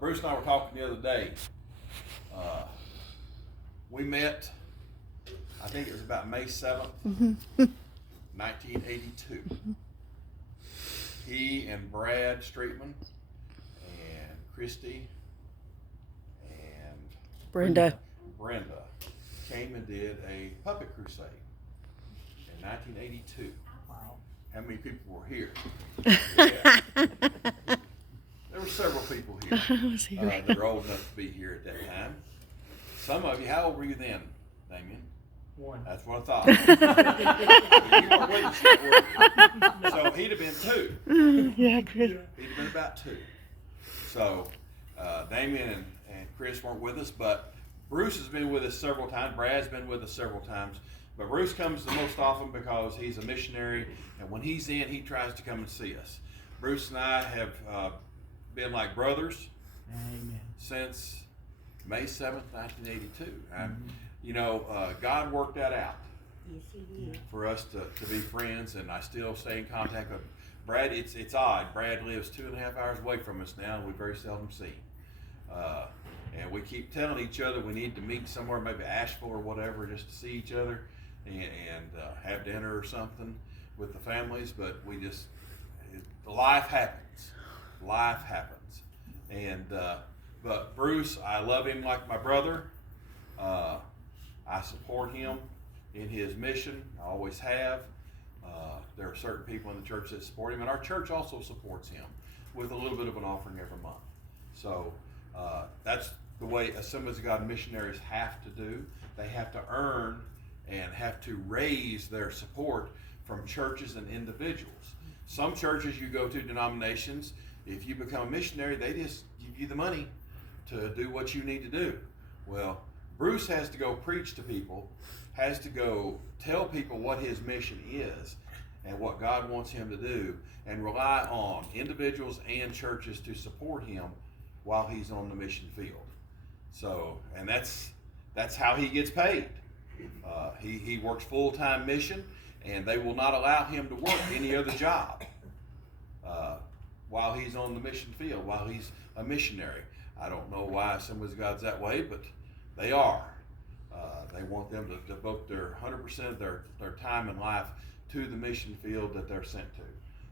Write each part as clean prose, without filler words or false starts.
Bruce and I were talking the other day. We met, I think it was about May 7th, 1982. He and Brad Streetman and Christy and Brenda came and did a puppet crusade in 1982. Wow. How many people were here? Yeah. There were several people here that were old enough to be here at that time. Some of you, how old were you then, Damien? 1. That's what I thought. You weren't with us yet, were you? So he'd have been 2. Yeah, Chris. He'd have been about 2. So Damien and Chris weren't with us, but Bruce has been with us several times. Brad's been with us several times. But Bruce comes the most often because he's a missionary, and when he's in, he tries to come and see us. Bruce and I have been like brothers Amen. since May 7th, 1982. You know, God worked that out Yes, he did. for us to be friends, and I still stay in contact with Brad. It's odd. Brad lives 2.5 hours away from us now, and we very seldom see him. And we keep telling each other we need to meet somewhere, maybe Asheville or whatever, just to see each other and have dinner or something with the families. But we just, life happens. Life happens. And but Bruce, I love him like my brother. I support him in his mission. I always have. There are certain people in the church that support him, and our church also supports him with a little bit of an offering every month. So that's the way Assemblies of God missionaries have to do. They have to earn and have to raise their support from churches and individuals. Some churches you go to, denominations, if you become a missionary, they just give you the money to do what you need to do. Well, Bruce has to go preach to people, has to go tell people what his mission is and what God wants him to do, and rely on individuals and churches to support him while he's on the mission field. So, and that's how he gets paid. He works full-time mission, and they will not allow him to work any other job while he's on the mission field, while he's a missionary. I don't know why Assemblies of God's that way, but they are. They want them to devote their 100% of their time and life to the mission field that they're sent to.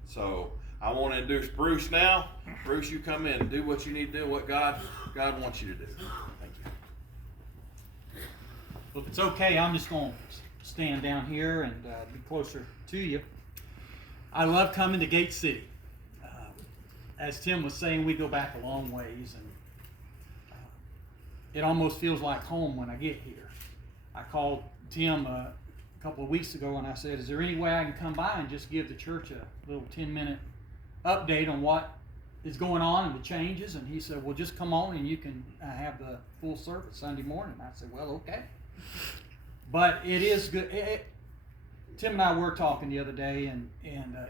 So I want to introduce Bruce now. Bruce, you come in and do what you need to do, what God wants you to do. Thank you. Well, if it's okay, I'm just going to stand down here and be closer to you. I love coming to Gate City. As Tim was saying, we go back a long ways, and it almost feels like home when I get here. I called Tim a couple of weeks ago and I said, is there any way I can come by and just give the church a little 10-minute update on what is going on and the changes? And he said, well, just come on and you can have the full service Sunday morning. I said, well, okay. But it is good. Tim and I were talking the other day, and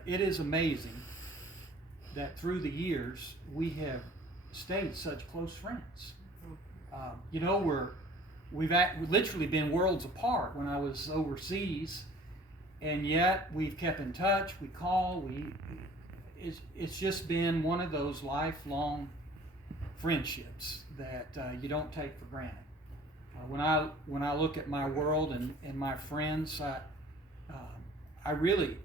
it is amazing that through the years we have stayed such close friends. You know, we've literally been worlds apart when I was overseas, and yet we've kept in touch. We call. It's just been one of those lifelong friendships that you don't take for granted. When I look at my world and my friends, I really,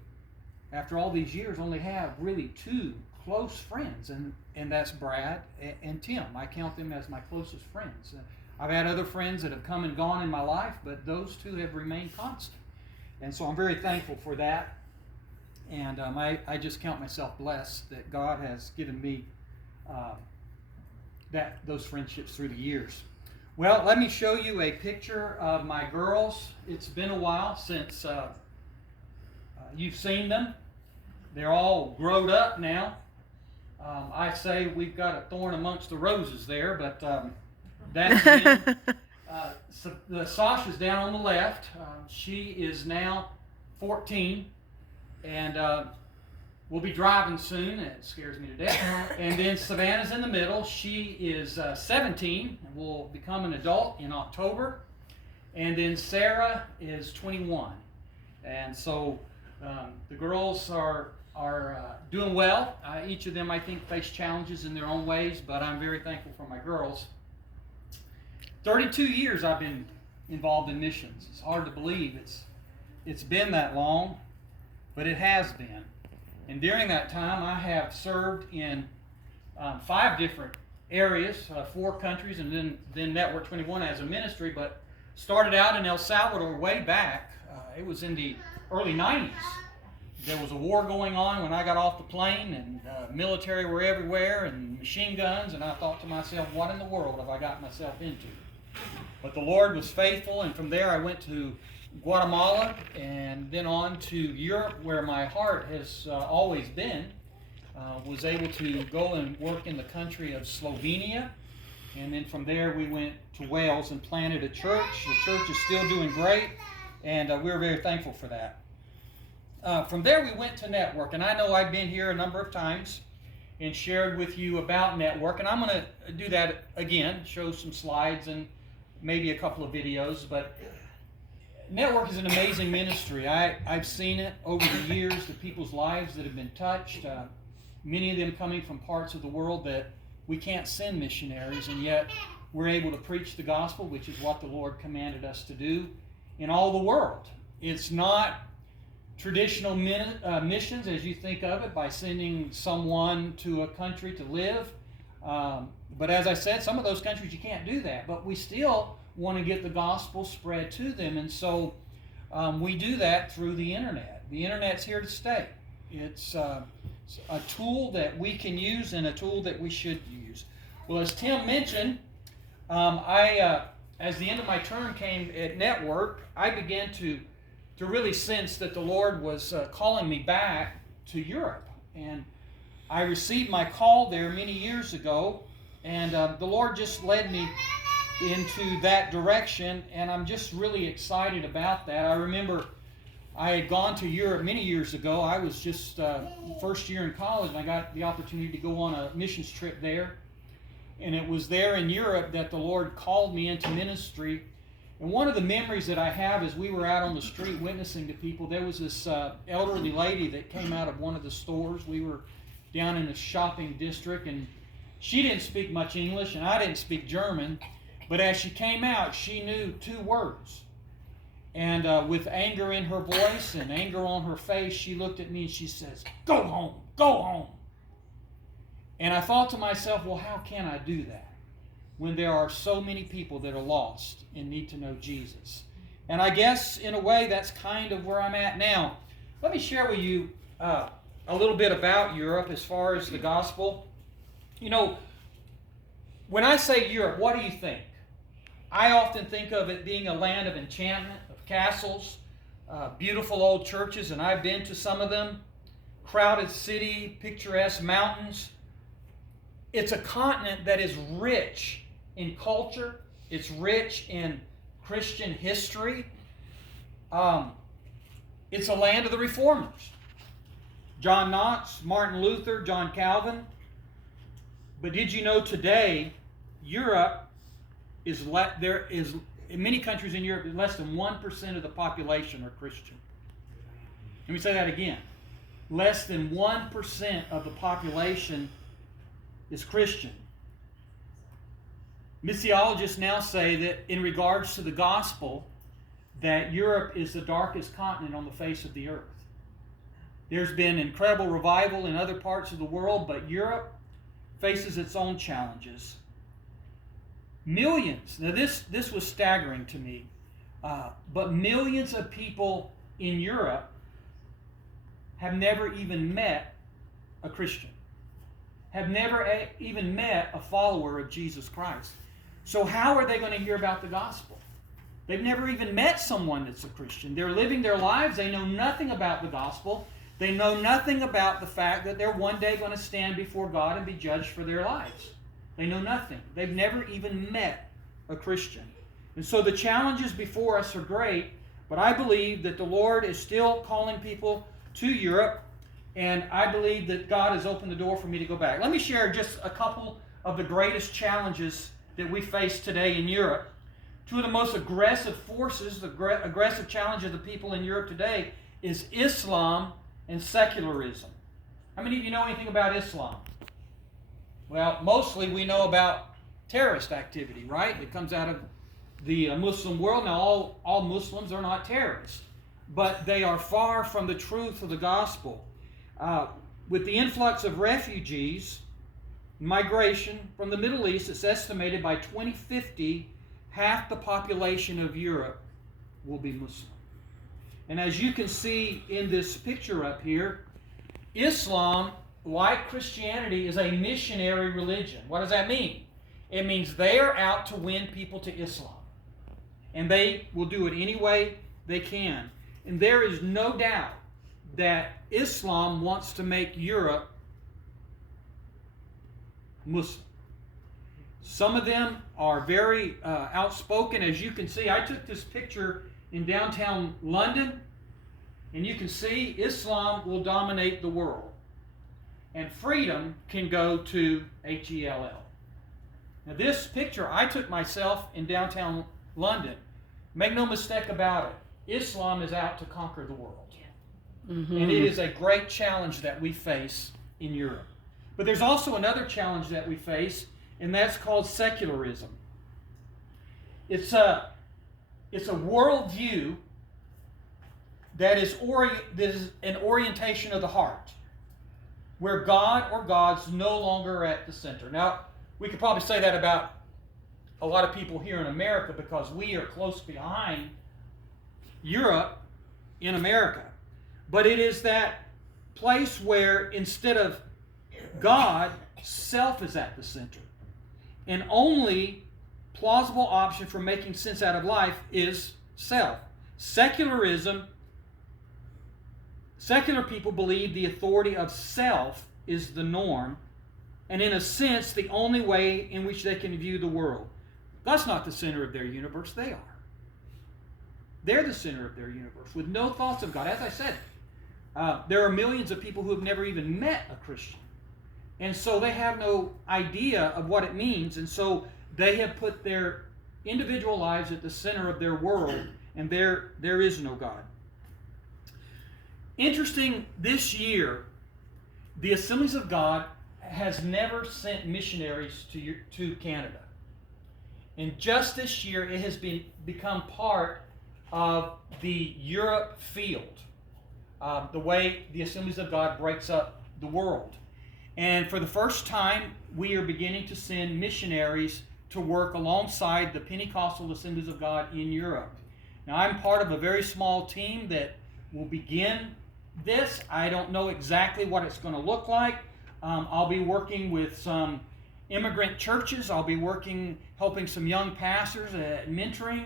after all these years, only have really 2 close friends, and that's Brad and Tim. I count them as my closest friends. I've had other friends that have come and gone in my life, but those 2 have remained constant. And so I'm very thankful for that. And I just count myself blessed that God has given me those friendships through the years. Well, let me show you a picture of my girls. It's been a while since you've seen them. They're all grown up now. I say we've got a thorn amongst the roses there, but that's been, the Sasha's down on the left. She is now 14, and we'll be driving soon. It scares me to death. And then Savannah's in the middle. She is 17 and will become an adult in October. And then Sarah is 21. And so the girls are are doing well. Each of them, I think, face challenges in their own ways, but I'm very thankful for my girls. 32 years I've been involved in missions. It's hard to believe it's been that long, but it has been. And during that time, I have served in 5 different areas, 4 countries, and then Network 21 as a ministry, but started out in El Salvador way back. It was in the early 90s. There was a war going on when I got off the plane, and military were everywhere, and machine guns, and I thought to myself, what in the world have I got myself into? But the Lord was faithful, and from there I went to Guatemala, and then on to Europe, where my heart has always been. Was able to go and work in the country of Slovenia, and then from there we went to Wales and planted a church. The church is still doing great, and we're very thankful for that. From there we went to Network, and I know I've been here a number of times and shared with you about Network, and I'm going to do that again, show some slides and maybe a couple of videos, but Network is an amazing ministry. I've seen it over the years, the people's lives that have been touched, many of them coming from parts of the world that we can't send missionaries, and yet we're able to preach the gospel, which is what the Lord commanded us to do in all the world. It's not traditional missions as you think of it, by sending someone to a country to live. But as I said, some of those countries you can't do that, but we still want to get the gospel spread to them, and so we do that through the internet. The internet's here to stay. It's a tool that we can use and a tool that we should use. Well, as Tim mentioned, as the end of my term came at Network, I began to really sense that the Lord was calling me back to Europe. And I received my call there many years ago, and the Lord just led me into that direction, and I'm just really excited about that. I remember I had gone to Europe many years ago. I was just first year in college, and I got the opportunity to go on a missions trip there. And it was there in Europe that the Lord called me into ministry. And one of the memories that I have is we were out on the street witnessing to people. There was this elderly lady that came out of one of the stores. We were down in a shopping district, and she didn't speak much English, and I didn't speak German. But as she came out, she knew 2 words. And with anger in her voice and anger on her face, she looked at me and she says, "Go home, go home." And I thought to myself, well, how can I do that when there are so many people that are lost and need to know Jesus? And I guess, in a way, that's kind of where I'm at now. Let me share with you a little bit about Europe as far as the gospel. You know, when I say Europe, what do you think? I often think of it being a land of enchantment, of castles, beautiful old churches, and I've been to some of them. Crowded city, picturesque mountains. It's a continent that is rich in culture. It's rich in Christian history. It's a land of the reformers. John Knox, Martin Luther, John Calvin. But did you know today, Europe there is, in many countries in Europe, less than 1% of the population are Christian. Let me say that again. Less than 1% of the population is Christian. Missiologists now say that in regards to the gospel, that Europe is the darkest continent on the face of the earth. There's been incredible revival in other parts of the world, but Europe faces its own challenges. Millions, now this was staggering to me, but millions of people in Europe have never even met a Christian, have never even met a follower of Jesus Christ. So how are they going to hear about the gospel? They've never even met someone that's a Christian. They're living their lives. They know nothing about the gospel. They know nothing about the fact that they're one day going to stand before God and be judged for their lives. They know nothing. They've never even met a Christian. And so the challenges before us are great, but I believe that the Lord is still calling people to Europe, and I believe that God has opened the door for me to go back. Let me share just a couple of the greatest challenges that we face today in Europe. 2 of the most aggressive forces, the aggressive challenge of the people in Europe today is Islam and secularism. How many of you know anything about Islam? Well, mostly we know about terrorist activity, right? It comes out of the Muslim world. Now, all Muslims are not terrorists, but they are far from the truth of the gospel. With the influx of refugees, migration from the Middle East, it's estimated by 2050, half the population of Europe will be Muslim. And as you can see in this picture up here, Islam, like Christianity, is a missionary religion. What does that mean? It means they are out to win people to Islam. And they will do it any way they can. And there is no doubt that Islam wants to make Europe Muslim. Some of them are very outspoken. As you can see, I took this picture in downtown London, and you can see Islam will dominate the world. And freedom can go to HELL. Now this picture I took myself in downtown London. Make no mistake about it, Islam is out to conquer the world. Mm-hmm. And it is a great challenge that we face in Europe. But there's also another challenge that we face, and that's called secularism. It's a worldview that is an orientation of the heart, where God or gods no longer are at the center. Now, we could probably say that about a lot of people here in America because we are close behind Europe in America. But it is that place where instead of God, self is at the center. And only plausible option for making sense out of life is self. Secular people believe the authority of self is the norm, and in a sense, the only way in which they can view the world. God's not the center of their universe, they are. They're the center of their universe, with no thoughts of God. As I said, there are millions of people who have never even met a Christian. And so they have no idea of what it means, and so they have put their individual lives at the center of their world, and there is no God. Interesting, this year, the Assemblies of God has never sent missionaries to Canada. And just this year, it has become part of the Europe field, the way the Assemblies of God breaks up the world. And for the first time, we are beginning to send missionaries to work alongside the Pentecostal Assemblies of God in Europe. Now, I'm part of a very small team that will begin this. I don't know exactly what it's going to look like. I'll be working with some immigrant churches. I'll be helping some young pastors at mentoring,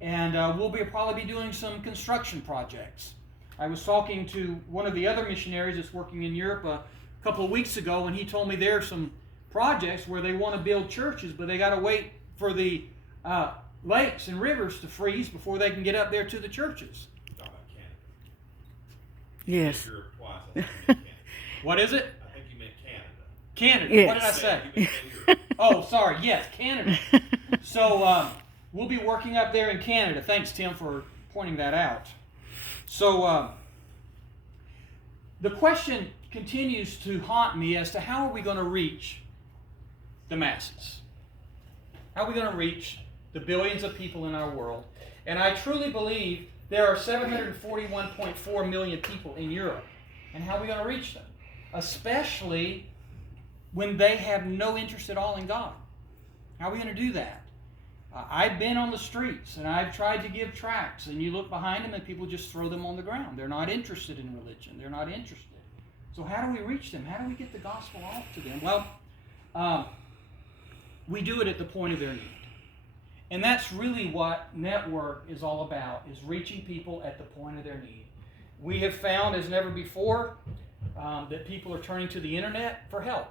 and we'll probably be doing some construction projects. I was talking to one of the other missionaries that's working in Europe a couple of weeks ago, and he told me there are some projects where they want to build churches, but they got to wait for the lakes and rivers to freeze before they can get up there to the churches. Yes. What is it? I think you meant Canada. Canada. Yes. What did I say? Oh, sorry. Yes, Canada. So we'll be working up there in Canada. Thanks, Tim, for pointing that out. So the question continues to haunt me as to how are we going to reach the masses? How are we going to reach the billions of people in our world? And I truly believe there are 741.4 million people in Europe. And how are we going to reach them? Especially when they have no interest at all in God. How are we going to do that? I've been on the streets and I've tried to give tracts, and you look behind them and people just throw them on the ground. They're not interested in religion. They're not interested. So how do we reach them? How do we get the gospel off to them? Well, we do it at the point of their need. And that's really what Network is all about, is reaching people at the point of their need. We have found as never before that people are turning to the internet for help.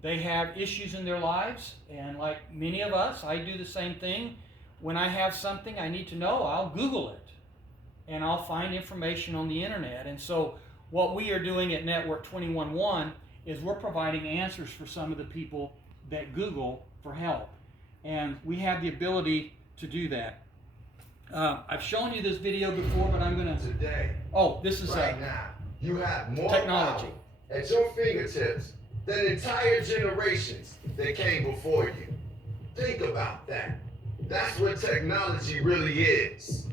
They have issues in their lives, and like many of us, I do the same thing. When I have something I need to know, I'll Google it, and I'll find information on the internet. And so what we are doing at Network 21.1 is we're providing answers for some of the people that Google for help. And we have the ability to do that. I've shown you this video before, but I'm going to... Today. Oh, this is... Right now. You have more Technology power at your fingertips than entire generations that came before you. Think about that. That's what technology really is.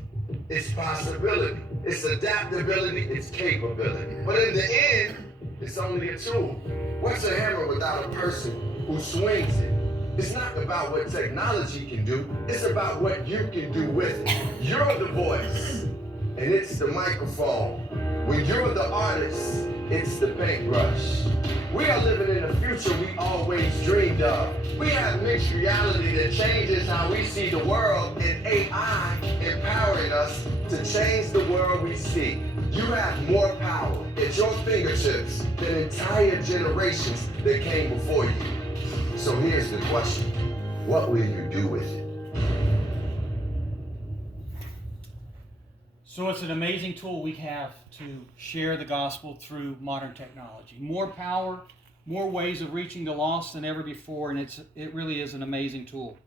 It's possibility, it's adaptability, it's capability. But in the end, it's only a tool. What's a hammer without a person who swings it? It's not about what technology can do, it's about what you can do with it. You're the voice, and it's the microphone. When you're the artist, it's the paintbrush. We are living in a future we always dreamed of. We have mixed reality that changes how we see the world, and AI empowering us to change the world we see. You have more power at your fingertips than entire generations that came before you. So here's the question. What will you do with it? So it's an amazing tool we have to share the gospel through modern technology. More power, more ways of reaching the lost than ever before, and it really is an amazing tool.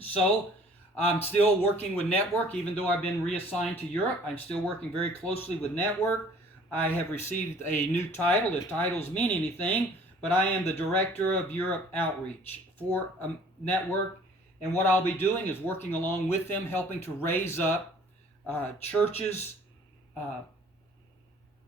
So I'm still working with Network, even though I've been reassigned to Europe. I'm still working very closely with Network. I have received a new title, if titles mean anything, but I am the Director of Europe Outreach for Network, and what I'll be doing is working along with them, helping to raise up churches,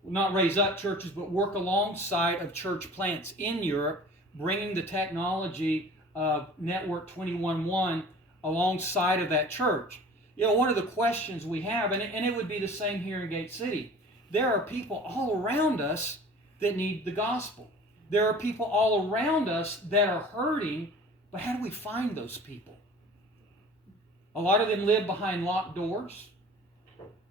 not raise up churches, but work alongside of church plants in Europe, bringing the technology of Network 21.1 alongside of that church. You know, one of the questions we have, and it would be the same here in Gate City, there are people all around us that need the gospel. There are people all around us that are hurting, but how do we find those people? A lot of them live behind locked doors.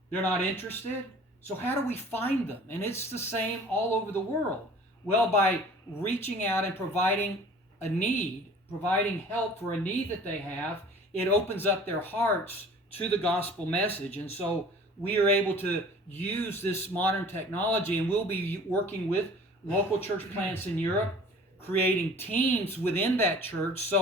They're not interested. So how do we find them? And it's the same all over the world. Well, by reaching out and providing a need, providing help for a need that they have, it opens up their hearts to the gospel message. And so we are able to use this modern technology, and we'll be working with local church plants in Europe, creating teams within that church,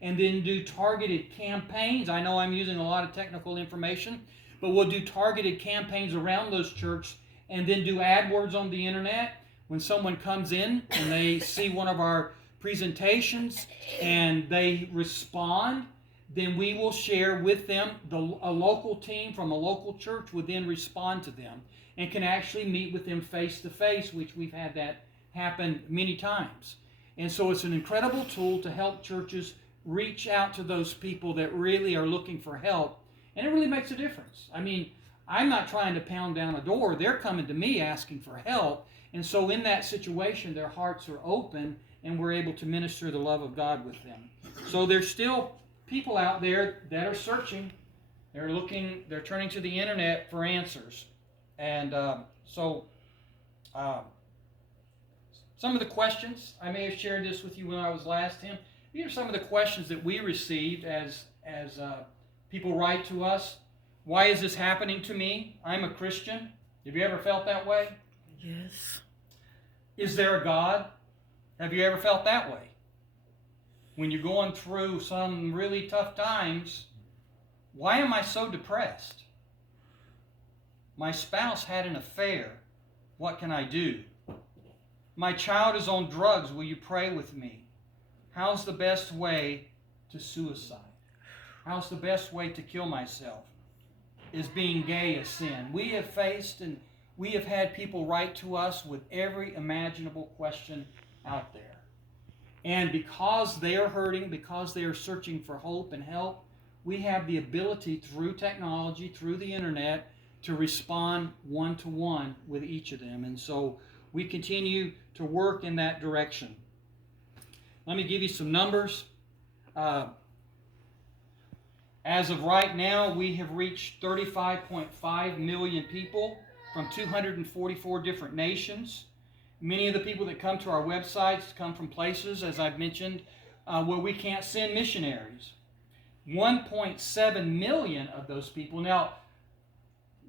and then do targeted campaigns. I know I'm using a lot of technical information, but we'll do targeted campaigns around those churches and then do AdWords on the internet. When someone comes in and they see one of our presentations and they respond, then we will share with them, a local team from a local church would then respond to them and can actually meet with them face to face, which we've had that happen many times. And so it's an incredible tool to help churches reach out to those people that really are looking for help. And it really makes a difference. I mean, I'm not trying to pound down a door. They're coming to me asking for help. And so in that situation, their hearts are open and we're able to minister the love of God with them. So there's still people out there that are searching. They're looking, they're turning to the internet for answers. And some of the questions, I may have shared this with you when I was last, Tim. These are some of the questions that we received as people write to us. Why is this happening to me? I'm a Christian. Have you ever felt that way? Yes. Is there a God? Have you ever felt that way? When you're going through some really tough times, why am I so depressed? My spouse had an affair. What can I do? My child is on drugs. Will you pray with me? How's the best way to suicide? How's the best way to kill myself? Is being gay a sin? We have faced and we have had people write to us with every imaginable question out there. And because they are hurting, because they are searching for hope and help, we have the ability through technology, through the internet, to respond one-to-one with each of them. And so we continue to work in that direction. Let me give you some numbers. As of right now, we have reached 35.5 million people from 244 different nations. Many of the people that come to our websites come from places, as I've mentioned, where we can't send missionaries. 1.7 million of those people. Now,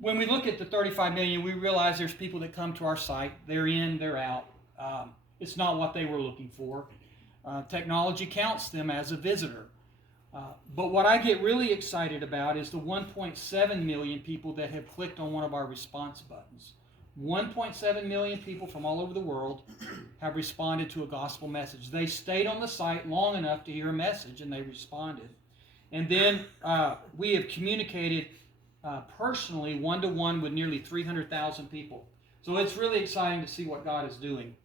when we look at the 35 million, we realize there's people that come to our site. They're in, they're out. It's not what they were looking for. Technology counts them as a visitor. But what I get really excited about is the 1.7 million people that have clicked on one of our response buttons. 1.7 million people from all over the world have responded to a gospel message. They stayed on the site long enough to hear a message, and they responded. And then we have communicated personally, one-to-one, with nearly 300,000 people. So it's really exciting to see what God is doing.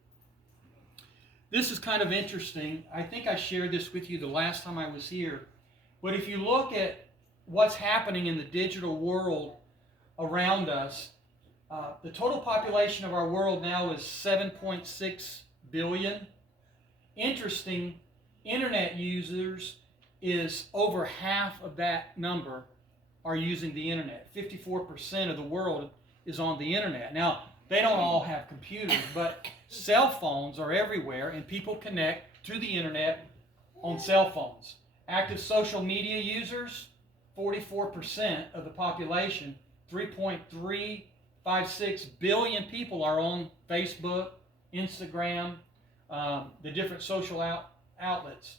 This is kind of interesting. I think I shared this with you the last time I was here. But if you look at what's happening in the digital world around us, the total population of our world now is 7.6 billion. Interesting, internet users is over half of that number are using the internet. 54% of the world is on the internet. Now, they don't all have computers, but cell phones are everywhere, and people connect to the internet on cell phones. Active social media users, 44% of the population, 3.356 billion people are on Facebook, Instagram, the different social outlets.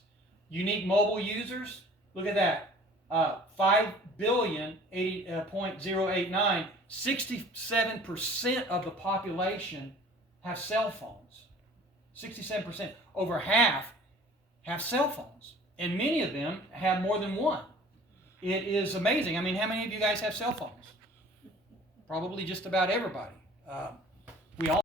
Unique mobile users, look at that. 5,089,000,089, 67% of the population have cell phones. 67%, over half have cell phones, and many of them have more than one. It is amazing. I mean, how many of you guys have cell phones? Probably just about everybody. We all